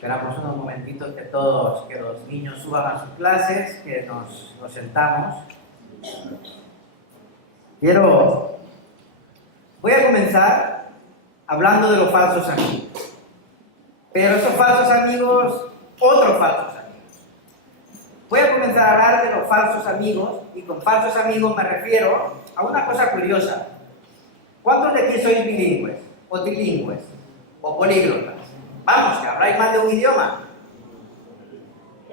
Esperamos unos momentitos que los niños suban a sus clases, que nos sentamos. Voy a comenzar hablando de los falsos amigos. Pero esos falsos amigos, otros falsos amigos. Voy a comenzar a hablar de los falsos amigos, y con falsos amigos me refiero a una cosa curiosa. ¿Cuántos de aquí sois bilingües, o trilingües, o políglotas? Vamos, que habláis más de un idioma.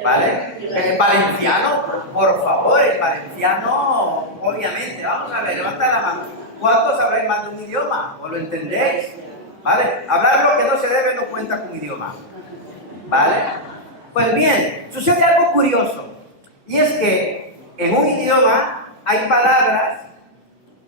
¿Vale? El valenciano, por favor, el valenciano, obviamente. Vamos a ver, levanta la mano. ¿Cuántos habláis más de un idioma? ¿O lo entendéis? ¿Vale? Hablar lo que no se debe no cuenta como idioma. ¿Vale? Pues bien, sucede algo curioso. Y es que en un idioma hay palabras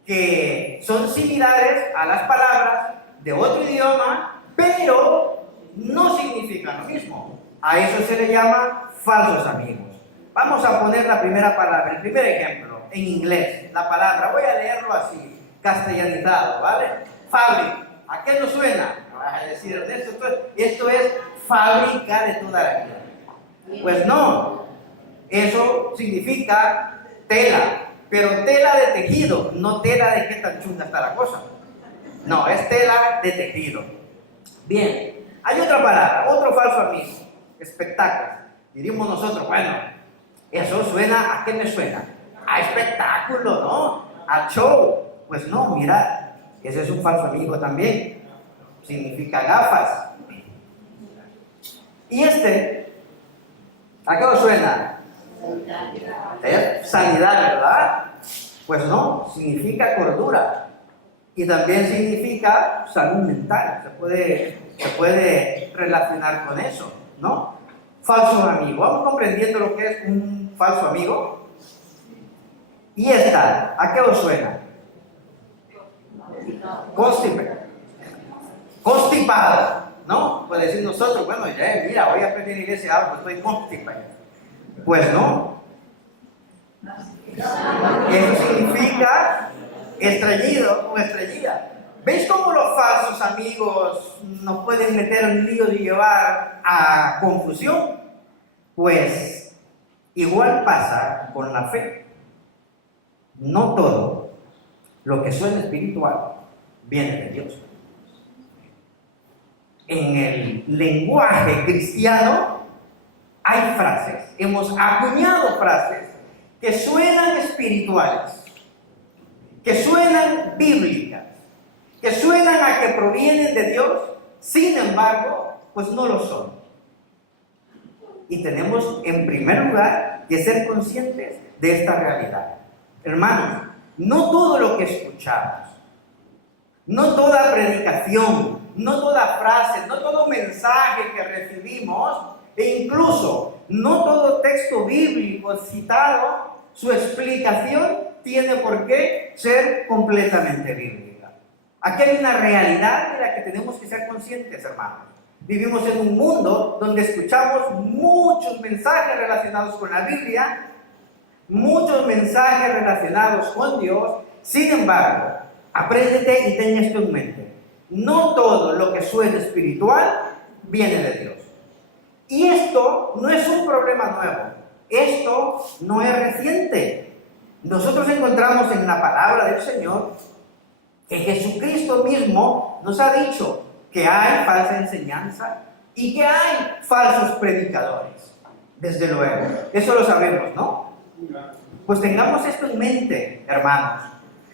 que son similares a las palabras de otro idioma, pero no significan lo mismo. A eso se le llama falsos amigos. Vamos a poner la primera palabra, el primer ejemplo, en inglés. La palabra, voy a leerlo así, castellanizado, ¿vale? Fabric. ¿A qué nos suena? Me vas a decir, Ernesto, esto es fábrica de toda la vida. Pues no. Eso significa tela. Pero tela de tejido, no tela de qué tan chunga está la cosa. No, es tela de tejido. Bien, hay otra palabra, otro falso amigo. Espectáculo. Diríamos nosotros, bueno, eso suena, ¿a qué me suena? A espectáculo, ¿no? A show. Pues no, mira, ese es un falso amigo también. Significa gafas. Y este, ¿a qué os suena? Sanidad, ¿verdad? Pues no, significa cordura. Y también significa salud mental. Se puede relacionar con eso, ¿no? Falso amigo. ¿Vamos comprendiendo lo que es un falso amigo? Y esta, ¿a qué os suena? Constipado, ¿no? Puede decir nosotros, bueno, ya, mira, hoy aprendí en iglesia algo, estoy constipado. Pues no. Eso significa estreñido o estrellida. ¿Veis cómo los falsos amigos nos pueden meter en líos y llevar a confusión? Pues igual pasa con la fe. No todo lo que suena espiritual viene de Dios. En el lenguaje cristiano hay frases, hemos acuñado frases que suenan espirituales, que suenan bíblicas, que suenan a que provienen de Dios, sin embargo, pues no lo son. Y tenemos en primer lugar que ser conscientes de esta realidad. Hermanos, no todo lo que escuchamos, no toda predicación, no toda frase, no todo mensaje que recibimos, e incluso no todo texto bíblico citado, su explicación tiene por qué ser completamente bíblica. Aquí hay una realidad de la que tenemos que ser conscientes, hermanos. Vivimos en un mundo donde escuchamos muchos mensajes relacionados con la Biblia, muchos mensajes relacionados con Dios. Sin embargo, apréndete y ten esto en mente. No todo lo que suena espiritual viene de Dios. Y esto no es un problema nuevo. Esto no es reciente. Nosotros encontramos en la palabra del Señor que Jesucristo mismo nos ha dicho que hay falsa enseñanza y que hay falsos predicadores. Desde luego. Eso lo sabemos, ¿no? Pues tengamos esto en mente, hermanos.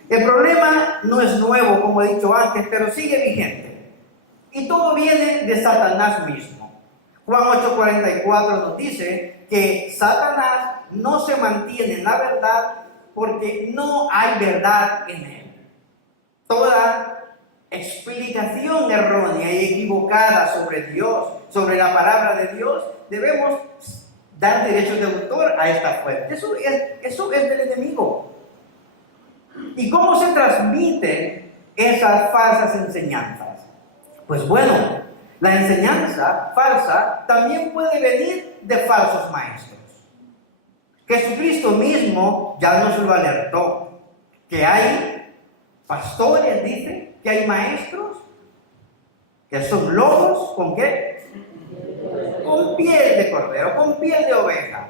El problema no es nuevo, como he dicho antes, pero sigue vigente. Y todo viene de Satanás mismo. Juan 8:44 nos dice que Satanás no se mantiene en la verdad porque no hay verdad en él. Toda explicación errónea y equivocada sobre Dios, sobre la palabra de Dios, debemos dar derechos de autor a esta fuente. Eso es del enemigo. ¿Y cómo se transmiten esas falsas enseñanzas? Pues bueno, la enseñanza falsa también puede venir de falsos maestros. Jesucristo mismo ya nos lo alertó, que hay pastores, dice, que hay maestros que son lobos, ¿con qué? con piel de cordero, con piel de oveja.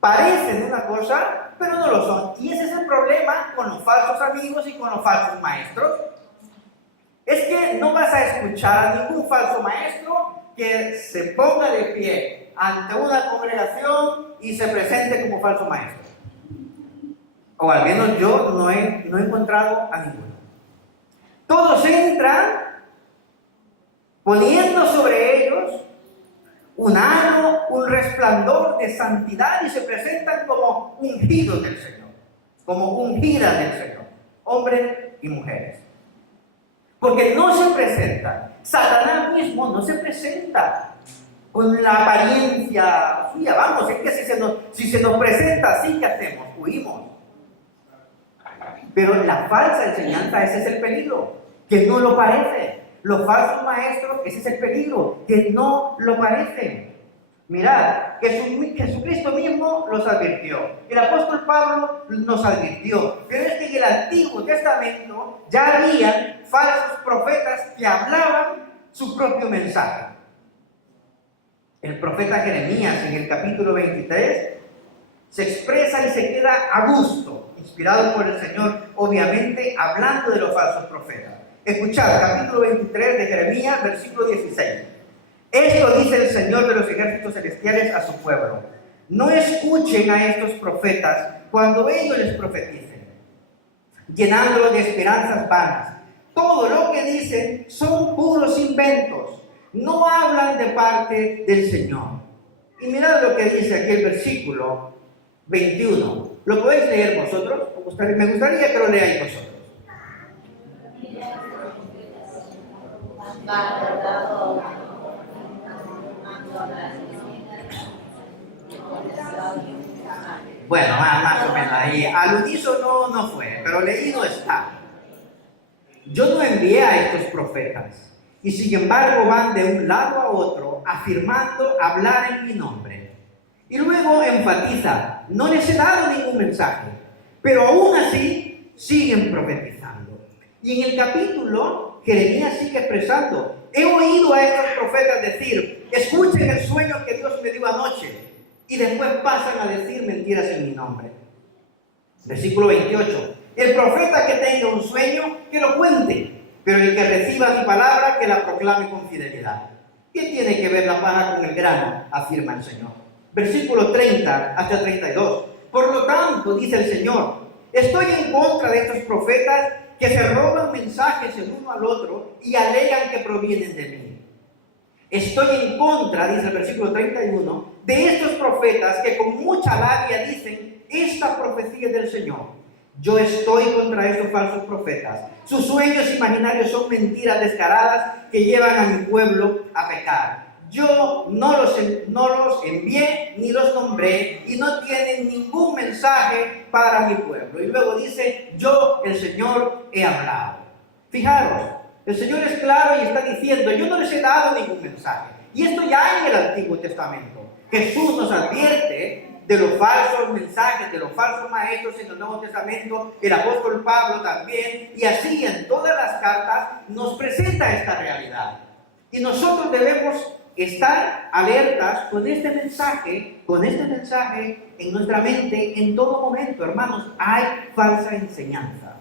Parecen una cosa, pero no lo son. Y ese es el problema con los falsos amigos y con los falsos maestros. Es que no vas a escuchar a ningún falso maestro que se ponga de pie ante una congregación y se presente como falso maestro. O al menos yo no he encontrado a ninguno. Todos entran poniendo sobre ellos un halo, un resplandor de santidad y se presentan como ungidos del Señor, como ungidas del Señor, hombres y mujeres. Porque no se presentan. Satanás mismo no se presenta con la apariencia suya. Vamos, es que si se nos presenta así, ¿qué hacemos? Huimos. Pero la falsa enseñanza, ese es el peligro, que no lo parece. Los falsos maestros, ese es el peligro, que no lo parecen. Mirad, Jesucristo mismo los advirtió. El apóstol Pablo nos advirtió. Pero es que en el Antiguo Testamento ya había falsos profetas que hablaban su propio mensaje. El profeta Jeremías en el capítulo 23 se expresa y se queda a gusto, inspirado por el Señor, obviamente, hablando de los falsos profetas. Escuchad, capítulo 23 de Jeremías, versículo 16. Esto dice el Señor de los ejércitos celestiales a su pueblo: no escuchen a estos profetas cuando ellos les profeticen, llenándolos de esperanzas vanas. Todo lo que dicen son puros inventos, no hablan de parte del Señor. Y mirad lo que dice aquí el versículo 21. ¿Lo podéis leer vosotros? Me gustaría que lo leáis vosotros. Bueno, más o menos ahí. Al unísono no fue, pero leído está. Yo no envié a estos profetas, y sin embargo van de un lado a otro afirmando hablar en mi nombre. Y luego enfatiza: no les he dado ningún mensaje, pero aún así siguen profetizando. Y en el capítulo, Jeremías sigue expresando: he oído a estos profetas decir, escuchen el sueño que Dios me dio anoche, y después pasan a decir mentiras en mi nombre. Versículo 28. El profeta que tenga un sueño, que lo cuente, pero el que reciba mi palabra, que la proclame con fidelidad. ¿Qué tiene que ver la paja con el grano?, afirma el Señor. Versículo 30 hasta 32. Por lo tanto, dice el Señor, estoy en contra de estos profetas que se roban mensajes el uno al otro y alegan que provienen de mí. Estoy en contra, dice el versículo 31, de estos profetas que con mucha labia dicen, esta profecía es del Señor. Yo estoy contra estos falsos profetas. Sus sueños imaginarios son mentiras descaradas que llevan a mi pueblo a pecar. Yo no los envié ni los nombré y no tienen ningún mensaje para mi pueblo. Y luego dice, yo, el Señor, he hablado. Fijaros, el Señor es claro y está diciendo, yo no les he dado ningún mensaje. Y esto ya en el Antiguo Testamento. Jesús nos advierte de los falsos mensajes, de los falsos maestros en el Nuevo Testamento. El apóstol Pablo también, y así en todas las cartas nos presenta esta realidad. Y nosotros debemos estar alertas con este mensaje en nuestra mente en todo momento. Hermanos, hay falsa enseñanza,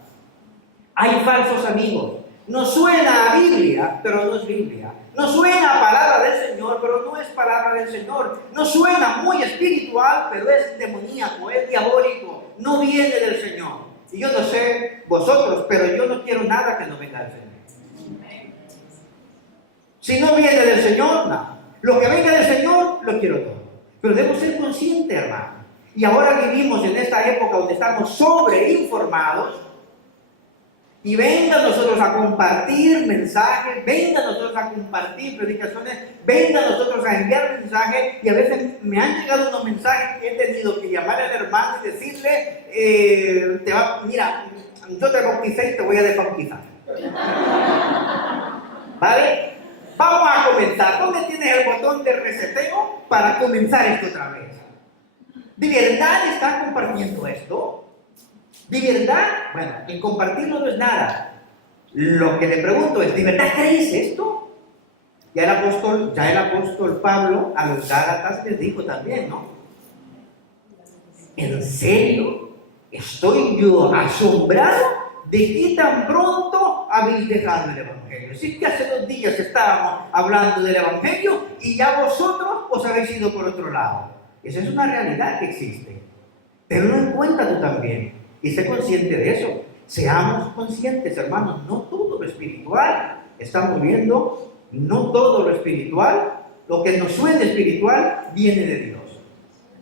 hay falsos amigos. Nos suena a Biblia, pero no es Biblia. Nos suena a palabra del Señor, pero no es palabra del Señor. Nos suena muy espiritual, pero es demoníaco, es diabólico, no viene del Señor. Y yo no sé vosotros, pero yo no quiero nada que no venga del Señor. Si no viene del Señor, no. Lo que venga del Señor, lo quiero todo. Pero debo ser consciente, hermano. Y ahora vivimos en esta época donde estamos sobreinformados. Y vengan nosotros a compartir mensajes, vengan nosotros a compartir predicaciones, vengan nosotros a enviar mensajes. Y a veces me han llegado unos mensajes que he tenido que llamar al hermano y decirle, mira, yo te bauticé y te voy a desbautizar. ¿Vale? Vamos a comenzar. ¿Dónde tienes el botón de reseteo para comenzar esto otra vez? ¿De verdad estás compartiendo esto? ¿De verdad? Bueno, el compartirlo no es nada. Lo que le pregunto es, ¿de verdad crees esto? Ya el apóstol Pablo a los Gálatas les dijo también, ¿no? ¿En serio? Estoy yo asombrado de que tan pronto habéis dejado el Evangelio. Si es que hace 2 días estábamos hablando del Evangelio y ya vosotros os habéis ido por otro lado. Esa es una realidad que existe. Tenlo en cuenta tú también y sé consciente de eso. Seamos conscientes, hermanos, no todo lo espiritual. Estamos viendo, no todo lo espiritual, lo que nos suena espiritual, viene de Dios.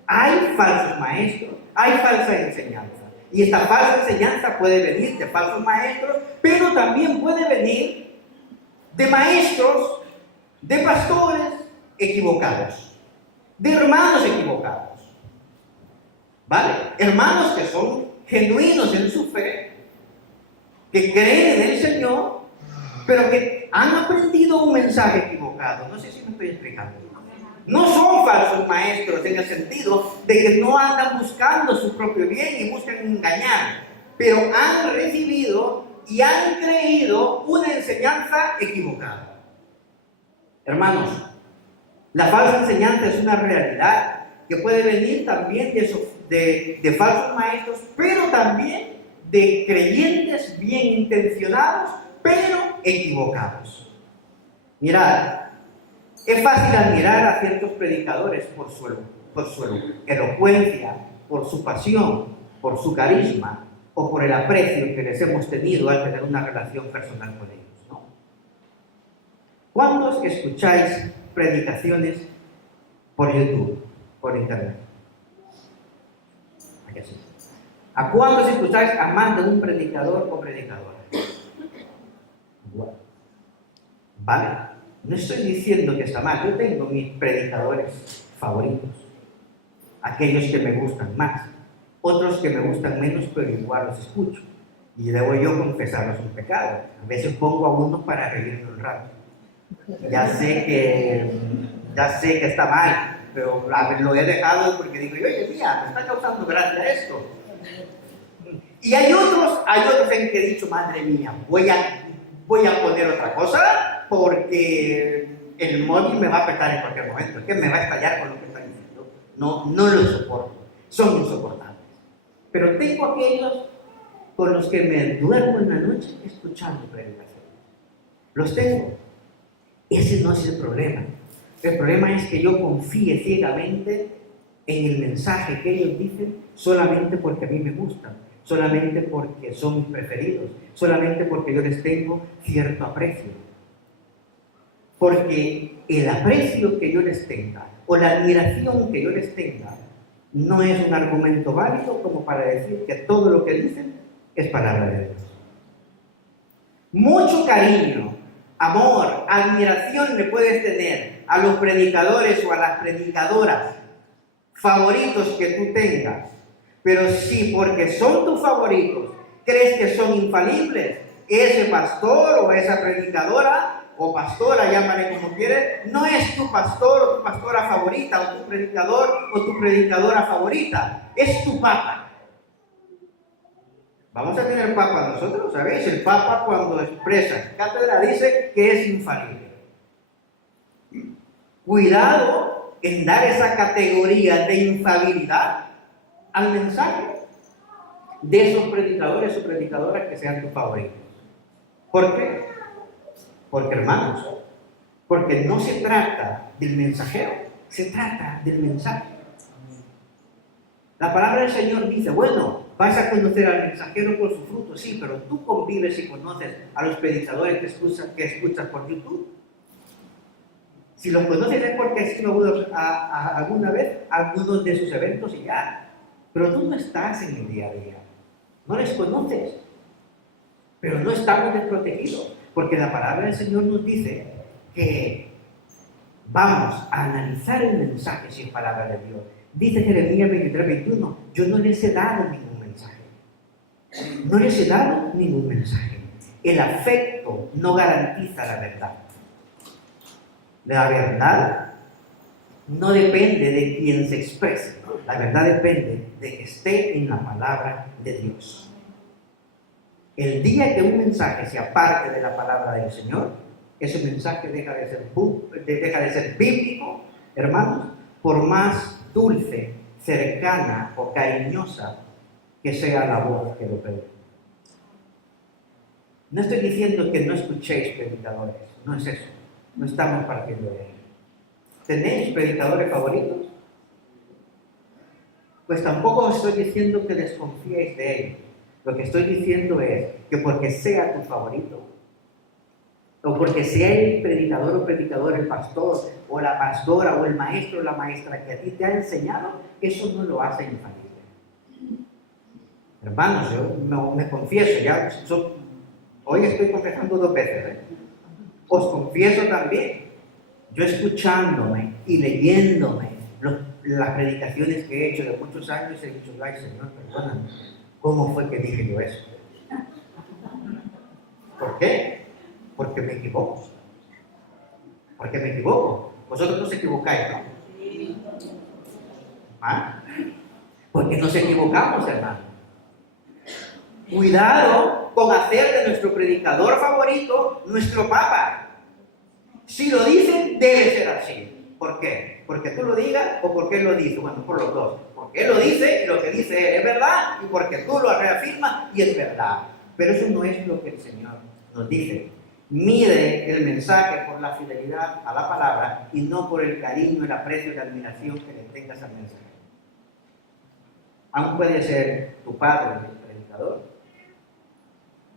Hay falsos maestros, hay falsa enseñanza. Y esta falsa enseñanza puede venir de falsos maestros, pero también puede venir de maestros, de pastores equivocados, de hermanos equivocados. ¿Vale? Hermanos que son genuinos en su fe, que creen en el Señor, pero que han aprendido un mensaje equivocado. No sé si me estoy explicando. No son falsos maestros en el sentido de que no andan buscando su propio bien y buscan engañar, pero han recibido y han creído una enseñanza equivocada. Hermanos, la falsa enseñanza es una realidad que puede venir también de falsos maestros, pero también de creyentes bien intencionados, pero equivocados. Mirad, es fácil admirar a ciertos predicadores por su elocuencia, por su pasión, por su carisma o por el aprecio que les hemos tenido al tener una relación personal con ellos, ¿no? ¿Cuántos escucháis predicaciones por YouTube, por internet? ¿A cuántos escucháis a más de un predicador o predicadora? Bueno, ¿vale? No estoy diciendo que está mal. Yo tengo mis predicadores favoritos, aquellos que me gustan más, otros que me gustan menos, pero igual los escucho. Y debo yo confesarlos un pecado. A veces pongo a uno para reírme un rato. Ya sé que está mal, pero lo he dejado porque digo, oye, mira, me está causando gracia esto. Y hay otros en que he dicho, madre mía, voy a poner otra cosa porque el móvil me va a petar en cualquier momento, es que me va a estallar con lo que está diciendo. No lo soporto, son insoportables. Pero tengo aquellos con los que me duermo en la noche escuchando predicaciones. Los tengo. Ese no es el problema. El problema es que yo confíe ciegamente en el mensaje que ellos dicen solamente porque a mí me gustan, solamente porque son mis preferidos, solamente porque yo les tengo cierto aprecio. Porque el aprecio que yo les tenga o la admiración que yo les tenga no es un argumento válido como para decir que todo lo que dicen es palabra de Dios. Mucho cariño, amor, admiración le puedes tener a los predicadores o a las predicadoras favoritos que tú tengas, pero si porque son tus favoritos crees que son infalibles, ese pastor o esa predicadora o pastora, llámale como quieres, no es tu pastor o tu pastora favorita, o tu predicador o tu predicadora favorita, es tu papa. Vamos a tener papa nosotros, ¿sabéis? El papa cuando expresa cátedra dice que es infalible. Cuidado en dar esa categoría de infalibilidad al mensaje de esos predicadores o predicadoras que sean tus favoritos. ¿Por qué? Porque, hermanos, porque no se trata del mensajero, se trata del mensaje. La palabra del Señor dice, bueno, vas a conocer al mensajero por su fruto, sí, pero tú convives y conoces a los predicadores que escuchas por YouTube. Si los conoces es porque has ido alguna vez a algunos de sus eventos y ya. Pero tú no estás en el día a día. No les conoces. Pero no estamos desprotegidos. Porque la palabra del Señor nos dice que vamos a analizar el mensaje si es palabra de Dios. Dice Jeremías 23:21, yo no les he dado ningún mensaje. No les he dado ningún mensaje. El afecto no garantiza la verdad. La verdad no depende de quien se exprese. La verdad depende de que esté en la palabra de Dios. El día que un mensaje se aparte de la palabra del Señor, ese mensaje deja de ser bíblico, hermanos, por más dulce, cercana o cariñosa que sea la voz que lo predica. No estoy diciendo que no escuchéis predicadores, no es eso, no estamos partiendo de ello. ¿Tenéis predicadores favoritos? Pues tampoco os estoy diciendo que desconfiéis de ellos. Lo que estoy diciendo es que porque sea tu favorito, o porque sea el predicador o predicador, el pastor, o la pastora, o el maestro o la maestra que a ti te ha enseñado, eso no lo hace infalible. Hermanos, yo no me confieso, hoy estoy confesando 2 veces, Os confieso también, yo escuchándome y leyéndome las predicaciones que he hecho de muchos años, he dicho, ay Señor, perdóname, ¿cómo fue que dije yo eso? ¿Por qué? Porque me equivoco. Porque me equivoco. Vosotros no os equivocáis, ¿no? ¿Ah? Porque nos equivocamos, hermano. Cuidado con hacer de nuestro predicador favorito nuestro papa. Si lo dicen, debe ser así. ¿Por qué? ¿Porque tú lo digas o porque él lo dice? Bueno, por los dos. Porque él lo dice y lo que dice él es verdad, y porque tú lo reafirmas y es verdad. Pero eso no es lo que el Señor nos dice. Mide el mensaje por la fidelidad a la palabra y no por el cariño, el aprecio y la admiración que le tengas al mensaje. Aún puede ser tu padre el predicador,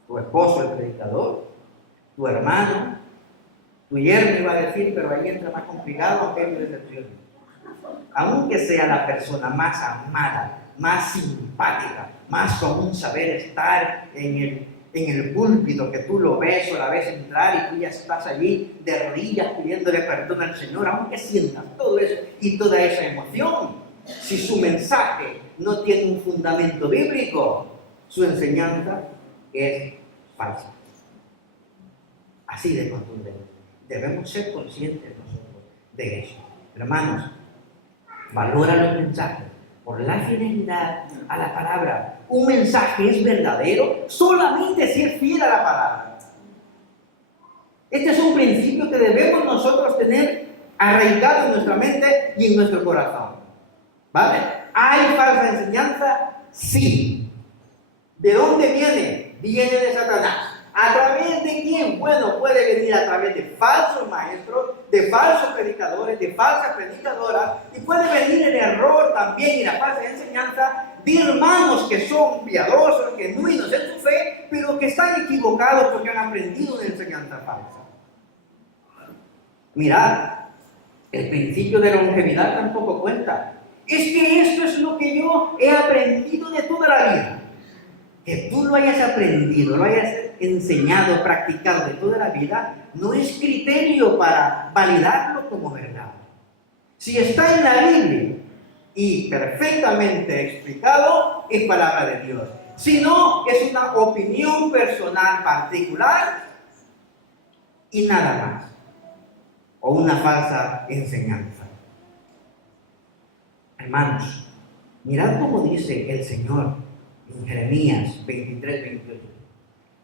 tu esposo el predicador, tu hermano, tu yerno iba a decir, pero ahí entra más complicado, aunque hay decepción. Aunque sea la persona más amada, más simpática, más con un saber estar en el púlpito, que tú lo ves o la ves entrar y tú ya estás allí de rodillas pidiéndole perdón al Señor, aunque sientas todo eso y toda esa emoción, si su mensaje no tiene un fundamento bíblico, su enseñanza es falsa. Así de contundente. Debemos ser conscientes nosotros de eso. Hermanos, valora los mensajes por la fidelidad a la palabra. Un mensaje es verdadero solamente si es fiel a la palabra. Este es un principio que debemos nosotros tener arraigado en nuestra mente y en nuestro corazón. ¿Vale? ¿Hay falsa enseñanza? Sí. ¿De dónde viene? Viene de Satanás. ¿A través de quién? Bueno, puede venir a través de falsos maestros, de falsos predicadores, de falsas predicadoras, y puede venir el error también y la falsa enseñanza de hermanos que son piadosos, genuinos en su fe, pero que están equivocados porque han aprendido una enseñanza falsa. Mirad, el principio de longevidad tampoco cuenta. Es que esto es lo que yo he aprendido de toda la vida. Que tú lo hayas aprendido, lo hayas enseñado, practicado de toda la vida, no es criterio para validarlo como verdad. Si está en la Biblia y perfectamente explicado, es palabra de Dios. Si no, es una opinión personal particular y nada más. O una falsa enseñanza. Hermanos, mirad cómo dice el Señor en Jeremías 23, 28.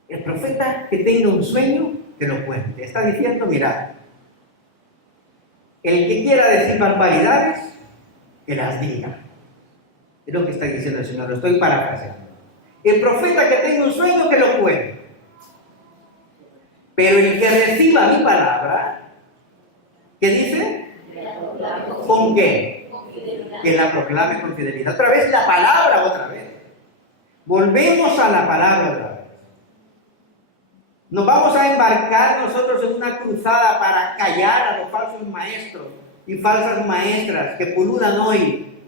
El profeta que tenga un sueño, que lo cuente. Está diciendo, mirad, el que quiera decir barbaridades, que las diga. Es lo que está diciendo el Señor, lo estoy parafraseando. El profeta que tenga un sueño, que lo cuente. Pero el que reciba mi palabra, ¿qué dice? ¿Con qué? Que la proclame con fidelidad. Otra vez la palabra, otra vez. Volvemos a la palabra otra vez. Nos vamos a embarcar nosotros en una cruzada para callar a los falsos maestros y falsas maestras que pululan hoy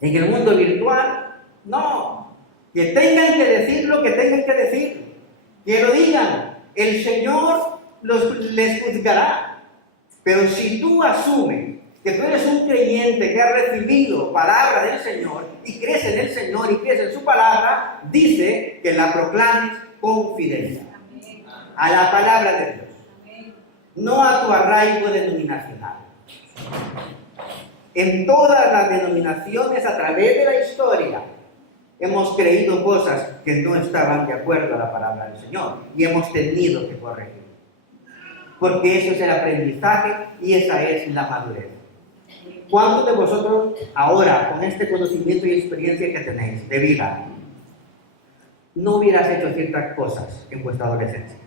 en el mundo virtual. No, que tengan que decir lo que tengan que decir, que lo digan. El Señor les juzgará. Pero si tú asumes que tú eres un creyente que ha recibido palabra del Señor y crees en el Señor y crees en su palabra, dice que la proclames con fidelidad. A la palabra de Dios. No a tu arraigo denominacional. En todas las denominaciones a través de la historia hemos creído cosas que no estaban de acuerdo a la palabra del Señor y hemos tenido que corregir. porque eso es el aprendizaje y esa es la madurez. ¿Cuántos de vosotros ahora, con este conocimiento y experiencia que tenéis de vida, no hubieras hecho ciertas cosas en vuestra adolescencia?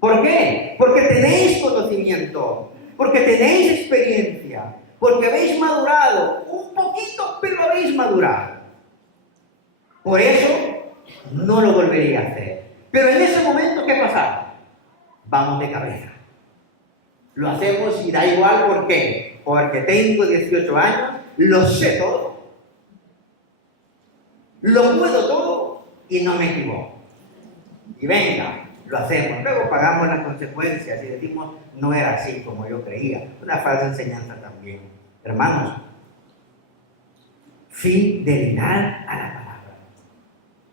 ¿Por qué? Porque tenéis conocimiento, porque tenéis experiencia, porque habéis madurado un poquito, pero habéis madurado. Por eso no lo volvería a hacer. Pero en ese momento, ¿qué pasa? Vamos de cabeza. Lo hacemos y da igual, ¿por qué? Porque tengo 18 años, lo sé todo, lo puedo todo y no me equivoco. Y venga, lo hacemos. Luego pagamos las consecuencias y decimos, no era así como yo creía. Una falsa enseñanza también. Hermanos, fidelidad a la palabra.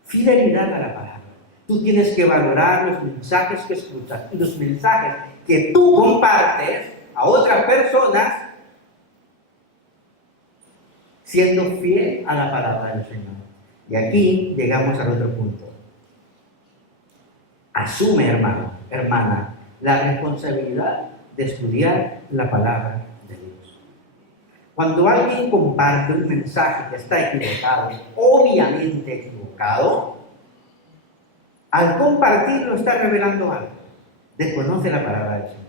Fidelidad a la palabra. Tú tienes que valorar los mensajes que escuchas y los mensajes que tú compartes a otras personas siendo fiel a la palabra del Señor. Y aquí llegamos al otro punto. Asume, hermano, hermana, la responsabilidad de estudiar la palabra de Dios. Cuando alguien comparte un mensaje que está equivocado, obviamente equivocado, al compartirlo está revelando algo. Desconoce la palabra del Señor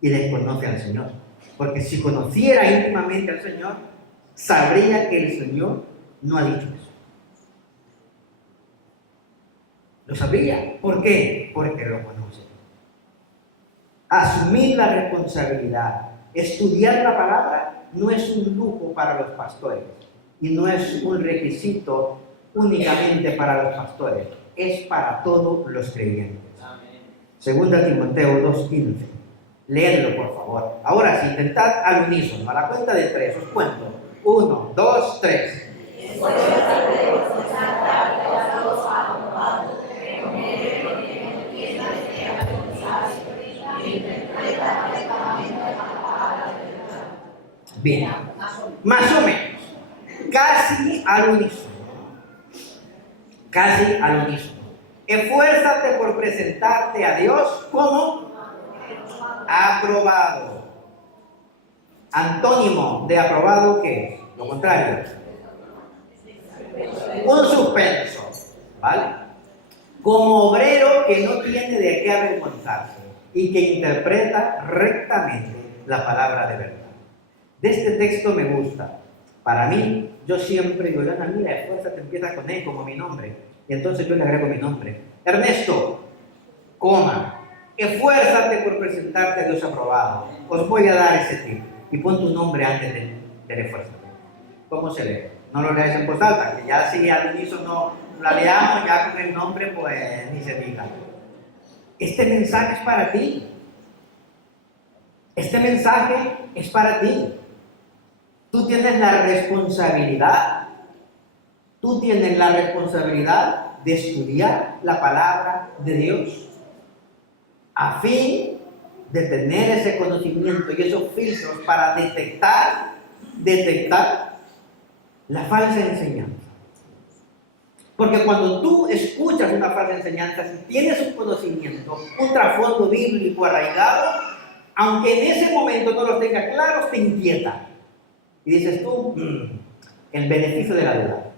y desconoce al Señor. Porque si conociera íntimamente al Señor, sabría que el Señor no ha dicho eso. Lo sabría. ¿Por qué? Porque lo conoce. Asumir la responsabilidad, estudiar la palabra, no es un lujo para los pastores y no es un requisito únicamente para los pastores, es para todos los creyentes. Segunda Timoteo 2:15. Léanlo, por favor. Ahora sí, intentad al unísono. A la cuenta de 3, os cuento. 1, 2, 3. Bien, más o menos, casi al unísono. Casi al unísono. Esfuérzate por presentarte a Dios como aprobado. Antónimo de aprobado, ¿qué es? Lo contrario. Un suspenso, ¿vale? Como obrero que no tiene de qué avergonzarse y que interpreta rectamente la palabra de verdad. De este texto me gusta. Para mí, yo siempre digo, Ana, mira, esfuérzate, empieza con él como mi nombre. Y entonces yo le agrego mi nombre. Ernesto, coma, esfuérzate por presentarte a Dios aprobado. Os voy a dar ese tip. Y pon tu nombre antes del esfuérzate. ¿Cómo se lee? No lo lees en voz alta, que ya si al unísono la leamos, ya con el nombre, pues ni se diga. Este mensaje es para ti. Este mensaje es para ti. Tú tienes la responsabilidad. Tú tienes la responsabilidad de estudiar la palabra de Dios a fin de tener ese conocimiento y esos filtros para detectar la falsa enseñanza. Porque cuando tú escuchas una falsa enseñanza, si tienes un conocimiento, un trasfondo bíblico arraigado, aunque en ese momento no los tengas claros, te inquieta. Y dices tú, el beneficio de la duda.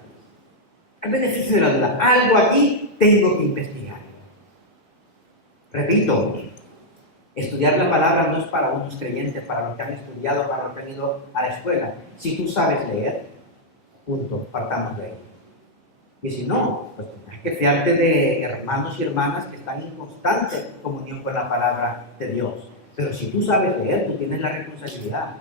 El beneficio de la duda. Algo aquí tengo que investigar. Repito, estudiar la palabra no es para unos creyentes, para los que han estudiado, para los que han ido a la escuela. Si tú sabes leer, punto, partamos de ahí. Y si no, pues tienes que fiarte de hermanos y hermanas que están en constante comunión con la palabra de Dios. Pero si tú sabes leer, tú tienes la responsabilidad.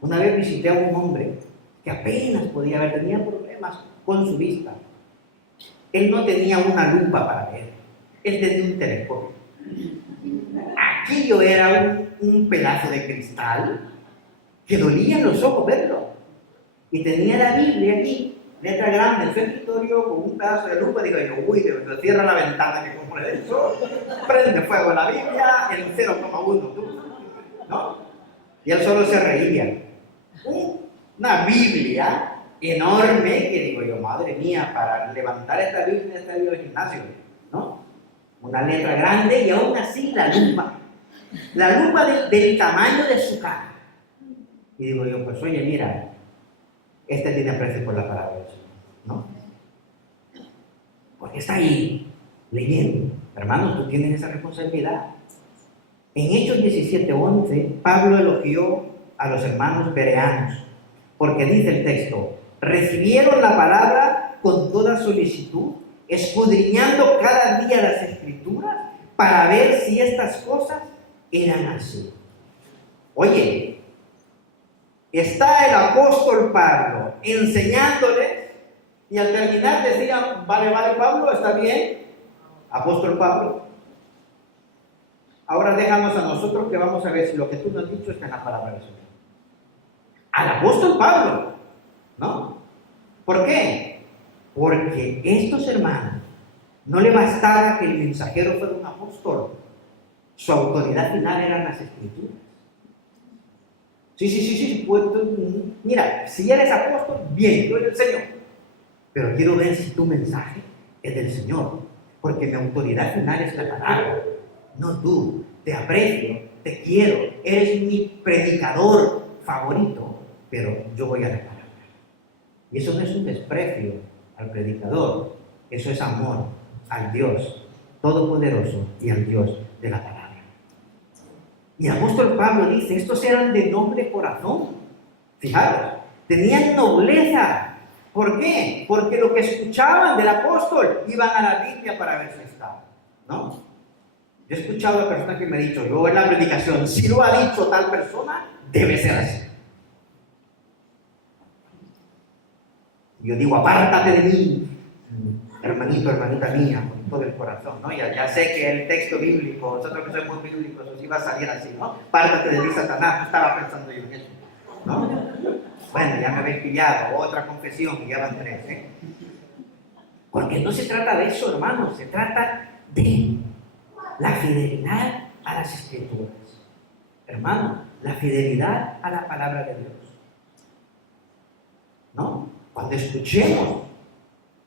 Una vez visité a un hombre que apenas podía ver, tenía problemas con su vista. Él no tenía una lupa para leer, él tenía un telescopio. Aquello era un pedazo de cristal que dolía en los ojos verlo. Y tenía la Biblia aquí, letra grande, en su escritorio, con un pedazo de lupa. Digo, uy, Dios, cierra la ventana que como le de sol, prende fuego la Biblia en 0,1, tú, ¿no? Y él solo se reía. Una Biblia enorme que digo yo, madre mía, para levantar esta Biblia está en el gimnasio, ¿no? una letra grande y aún así la lupa del tamaño de su cara. Y digo yo, pues oye, mira, este tiene aprecio por la palabra del Señor, ¿no? Porque está ahí, leyendo. Hermanos, tú tienes esa responsabilidad. En Hechos 17:11, Pablo elogió a los hermanos bereanos, porque dice el texto, recibieron la palabra con toda solicitud, escudriñando cada día las Escrituras, para ver si estas cosas eran así. Oye, está el apóstol Pablo enseñándoles, y al terminar decían, vale, Pablo, está bien, apóstol Pablo. Ahora déjanos a nosotros que vamos a ver si lo que tú nos has dicho está en la palabra del Señor. Al apóstol Pablo, ¿no? ¿Por qué? Porque estos hermanos no le bastaba que el mensajero fuera un apóstol, su autoridad final eran las Escrituras. Sí, pues, mira, si eres apóstol, bien, yo eres el Señor. Pero quiero ver si tu mensaje es del Señor, porque mi autoridad final es la palabra, no tú. Te aprecio, te quiero, eres mi predicador favorito, pero yo voy a la palabra. Y eso no es un desprecio al predicador, eso es amor al Dios Todopoderoso y al Dios de la palabra. Y el apóstol Pablo dice, estos eran de noble corazón. Fijaros, tenían nobleza. ¿Por qué? Porque lo que escuchaban del apóstol iban a la Biblia para ver si estaba, ¿no? Yo he escuchado a personas que me han dicho, yo en la predicación, si lo ha dicho tal persona, debe ser así. Yo digo, apártate de mí, hermanito, hermanita mía, con todo el corazón, ¿no? Ya sé que el texto bíblico, nosotros que somos muy bíblicos, os iba a salir así, ¿no? Apártate de mí, Satanás, no estaba pensando yo en eso, ¿no? Bueno, ya me habéis pillado, otra confesión, y ya van 3, ¿eh? Porque no se trata de eso, hermanos, se trata de la fidelidad a las Escrituras. Hermano, la fidelidad a la palabra de Dios. ¿No? Cuando escuchemos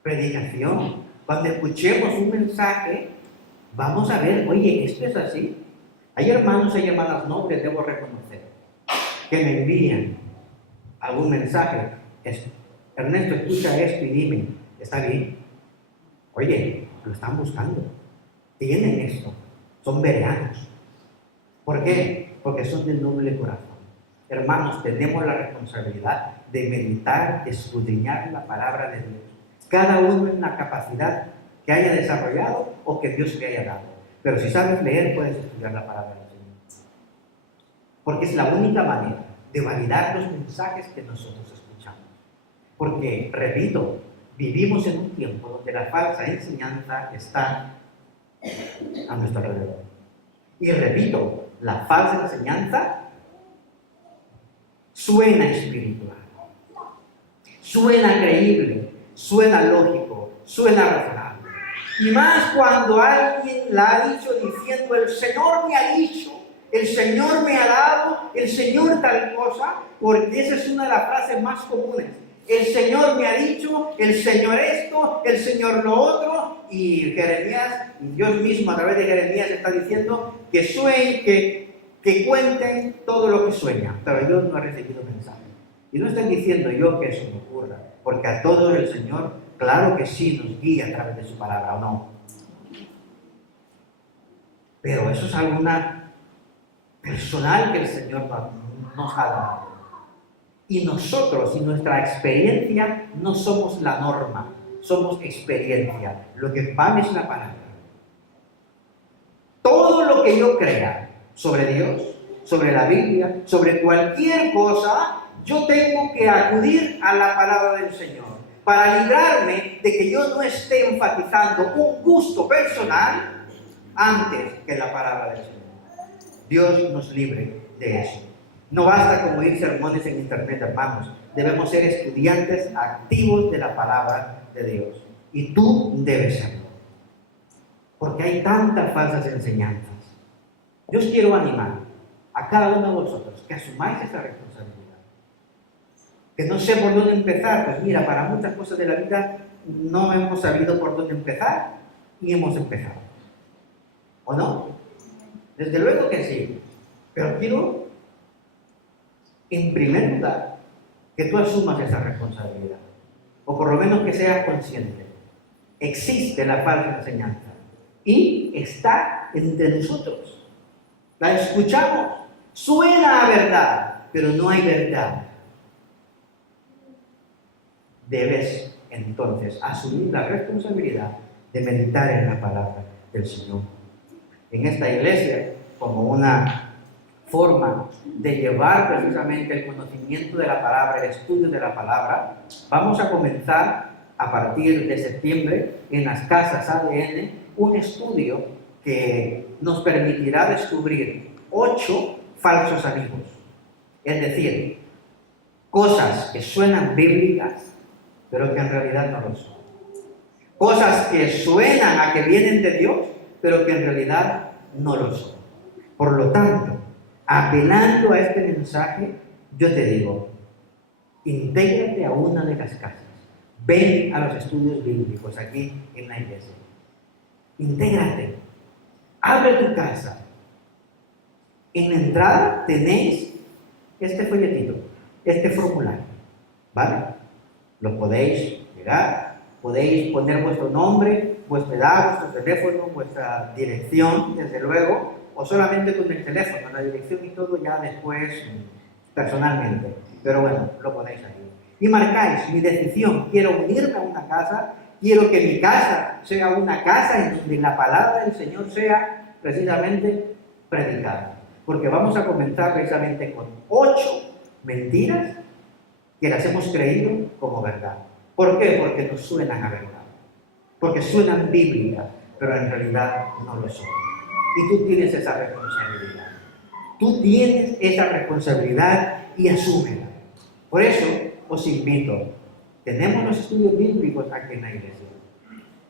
predicación, cuando escuchemos un mensaje, vamos a ver, oye, esto es así. Hay hermanos y hermanas nobles, debo reconocer, que me envían algún mensaje. Ernesto, escucha esto y dime, ¿está bien? Oye, lo están buscando. Tienen esto, son bereanos. ¿Por qué? Porque son de noble corazón. Hermanos, tenemos la responsabilidad de meditar, de escudriñar la palabra de Dios. Cada uno en la capacidad que haya desarrollado o que Dios le haya dado. Pero si sabes leer, puedes estudiar la palabra del Señor. Porque es la única manera de validar los mensajes que nosotros escuchamos. Porque, repito, vivimos en un tiempo donde la falsa enseñanza está a nuestro alrededor. Y repito, la falsa enseñanza suena espiritual, suena creíble, suena lógico, suena razonable. Y más cuando alguien la ha dicho diciendo, el Señor me ha dicho, el Señor me ha dado, el Señor tal cosa, porque esa es una de las frases más comunes. El Señor me ha dicho, el Señor esto, el Señor lo otro, y Jeremías, Dios mismo a través de Jeremías está diciendo que sueñen, que cuenten todo lo que sueñan, pero yo no he recibido mensaje. Y no estoy diciendo yo que eso me ocurra, porque a todos el Señor, claro que sí, nos guía a través de su palabra, ¿o no? Pero eso es algo personal que el Señor nos ha dado. Y nosotros y nuestra experiencia no somos la norma, somos experiencia. Lo que vale es la palabra. Todo lo que yo crea sobre Dios, sobre la Biblia, sobre cualquier cosa, yo tengo que acudir a la palabra del Señor para librarme de que yo no esté enfatizando un gusto personal antes que la palabra del Señor. Dios nos libre de eso. No basta con oír sermones en internet, hermanos. Debemos ser estudiantes activos de la palabra de Dios. Y tú debes serlo. Porque hay tantas falsas enseñanzas. Yo os quiero animar a cada uno de vosotros que asumáis esa responsabilidad. Que no sé por dónde empezar. Pues mira, para muchas cosas de la vida no hemos sabido por dónde empezar y hemos empezado. ¿O no? Desde luego que sí. Pero quiero, en primer lugar, que tú asumas esa responsabilidad. O por lo menos que seas consciente. Existe la falsa enseñanza. Y está entre nosotros. La escuchamos. Suena a verdad, pero no hay verdad. Debes entonces asumir la responsabilidad de meditar en la palabra del Señor. En esta iglesia, como una forma de llevar precisamente el conocimiento de la palabra, el estudio de la palabra, vamos a comenzar a partir de septiembre en las casas ADN un estudio que nos permitirá descubrir 8 falsos amigos. Es decir, cosas que suenan bíblicas, pero que en realidad no lo son. Cosas que suenan a que vienen de Dios, pero que en realidad no lo son. Por lo tanto, apelando a este mensaje, yo te digo, intégrate a una de las casas. Ven a los estudios bíblicos aquí en la iglesia. Intégrate. Abre tu casa. En la entrada tenéis este folletito, este formulario, ¿vale? Lo podéis llegar, podéis poner vuestro nombre, vuestra edad, vuestro teléfono, vuestra dirección, desde luego, o solamente con el teléfono, la dirección y todo ya después personalmente. Pero bueno, lo ponéis ahí. Y marcáis mi decisión, quiero unirme a una casa, quiero que mi casa sea una casa en donde la palabra del Señor sea precisamente predicada. Porque vamos a comenzar precisamente con 8 mentiras que las hemos creído como verdad. ¿Por qué? Porque nos suenan a verdad. Porque suenan bíblicas, pero en realidad no lo son. Y tú tienes esa responsabilidad. Tú tienes esa responsabilidad y asúmela. Por eso os invito. Tenemos los estudios bíblicos aquí en la iglesia.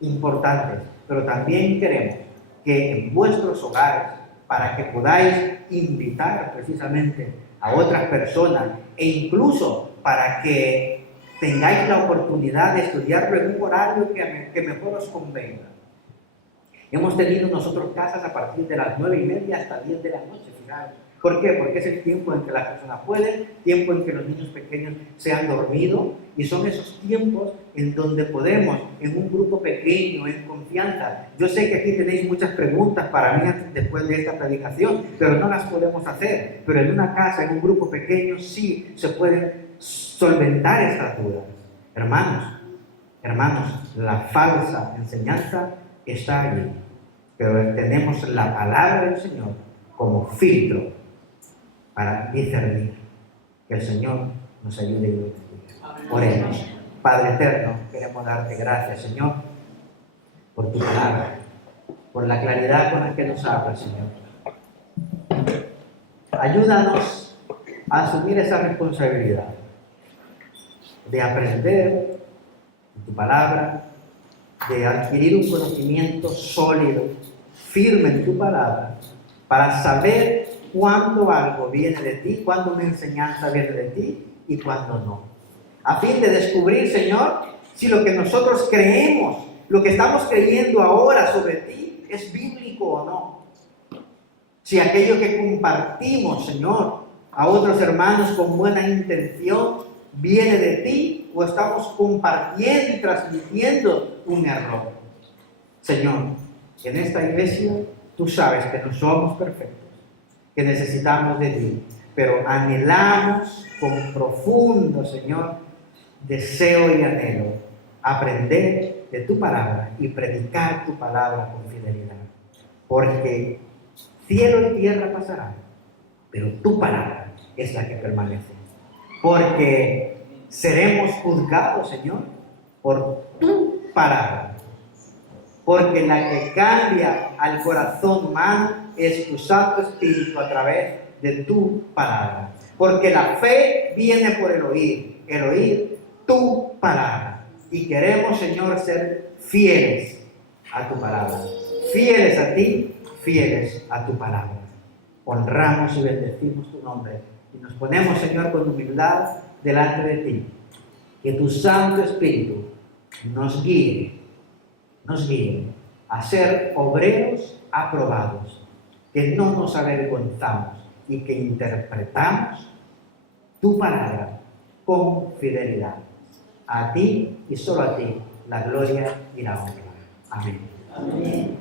Importantes. Pero también queremos que en vuestros hogares, para que podáis invitar precisamente a otras personas e incluso para que tengáis la oportunidad de estudiarlo en un horario que mejor os convenga. Hemos tenido nosotros casas a partir de las 9:30 hasta 10 de la noche, fijaros. ¿Por qué? Porque es el tiempo en que las personas pueden, tiempo en que los niños pequeños se han dormido, y son esos tiempos en donde podemos, en un grupo pequeño, en confianza. Yo sé que aquí tenéis muchas preguntas para mí después de esta predicación, pero no las podemos hacer. Pero en una casa, en un grupo pequeño, sí se pueden solventar estas dudas. Hermanos, la falsa enseñanza está allí, pero tenemos la palabra del Señor como filtro para discernir. Que el Señor nos ayude y nos bendiga. Oremos. Padre eterno, queremos darte gracias, Señor, por tu palabra, por la claridad con la que nos hablas, Señor. Ayúdanos a asumir esa responsabilidad de aprender de tu palabra, de adquirir un conocimiento sólido, firme en tu palabra, para saber cuándo algo viene de ti, cuándo una enseñanza viene de ti y cuándo no. A fin de descubrir, Señor, si lo que nosotros creemos, lo que estamos creyendo ahora sobre ti, es bíblico o no. Si aquello que compartimos, Señor, a otros hermanos con buena intención, viene de ti o estamos compartiendo y transmitiendo un error. Señor, en esta iglesia tú sabes que no somos perfectos, que necesitamos de ti, pero anhelamos con profundo, Señor, deseo y anhelo aprender de tu palabra y predicar tu palabra con fidelidad. Porque cielo y tierra pasarán, pero tu palabra es la que permanece. Porque seremos juzgados, Señor, por tu palabra. Porque la que cambia al corazón humano es tu Santo Espíritu a través de tu palabra. Porque la fe viene por el oír tu palabra. Y queremos, Señor, ser fieles a tu palabra. Fieles a ti, fieles a tu palabra. Honramos y bendecimos tu nombre. Y nos ponemos, Señor, con humildad delante de ti. Que tu Santo Espíritu nos guíe a ser obreros aprobados, que no nos avergonzamos y que interpretamos tu palabra con fidelidad. A ti y solo a ti la gloria y la honra. Amén. Amén.